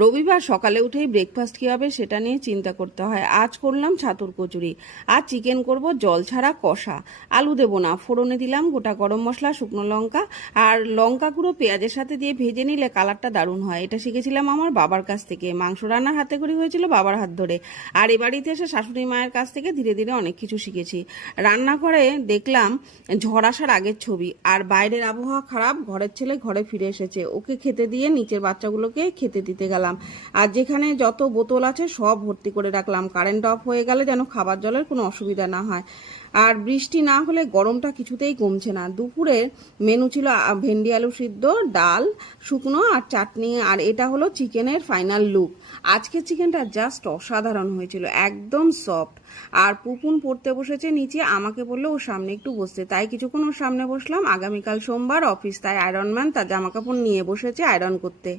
রবিবার সকালে উঠেই ব্রেকফাস্ট কী হবে সেটা নিয়ে চিন্তা করতে হয়। আজ করলাম ছাতুর কচুরি, আর চিকেন করব জল ছাড়া কষা। আলু দেবো না, ফোড়নে দিলাম গোটা গরম মশলা, শুকনো লঙ্কা আর লঙ্কা গুঁড়ো পেঁয়াজের সাথে দিয়ে ভেজে নিলে কালারটা দারুণ হয়। এটা শিখেছিলাম আমার বাবার কাছ থেকে। মাংস রান্নার হাতে খড়ি হয়েছিল বাবার হাত ধরে, আর এ বাড়িতে এসে শাশুড়ি মায়ের কাছ থেকে ধীরে ধীরে অনেক কিছু শিখেছি। রান্নাঘরে দেখলাম ঝড় আসার আগের ছবি, আর বাইরের আবহাওয়া খারাপ। ঘরের ছেলে ঘরে ফিরে এসেছে, ওকে খেতে দিয়ে নিচের বাচ্চাগুলোকে খেতে দিতে গেলাম। আর যেখানে যত বোতল আছে সব ভর্তি করে রাখলাম, কারেন্ট অফ হয়ে গেলে যেন খাবার জলের কোনো অসুবিধা না হয়। আর বৃষ্টি না হলে গরমটা কিছুতেই কমছে না। দুপুরের মেনু ছিল ভেন্ডি আলু সিদ্ধ, ডাল, শুকনো আর চাটনি। আর এটা হলো চিকেনের ফাইনাল লুক। আজকের চিকেনটা জাস্ট অসাধারণ হয়েছিল, একদম সফট। আর পুপুন পড়তে বসেছে নিচে, আমাকে বললো ওর সামনে একটু বসতে, তাই কিছুক্ষণ ওর সামনে বসলাম। আগামীকাল সোমবার অফিস, তাই আয়রনম্যান তার জামাকাপড় নিয়ে বসেছে আয়রন করতে।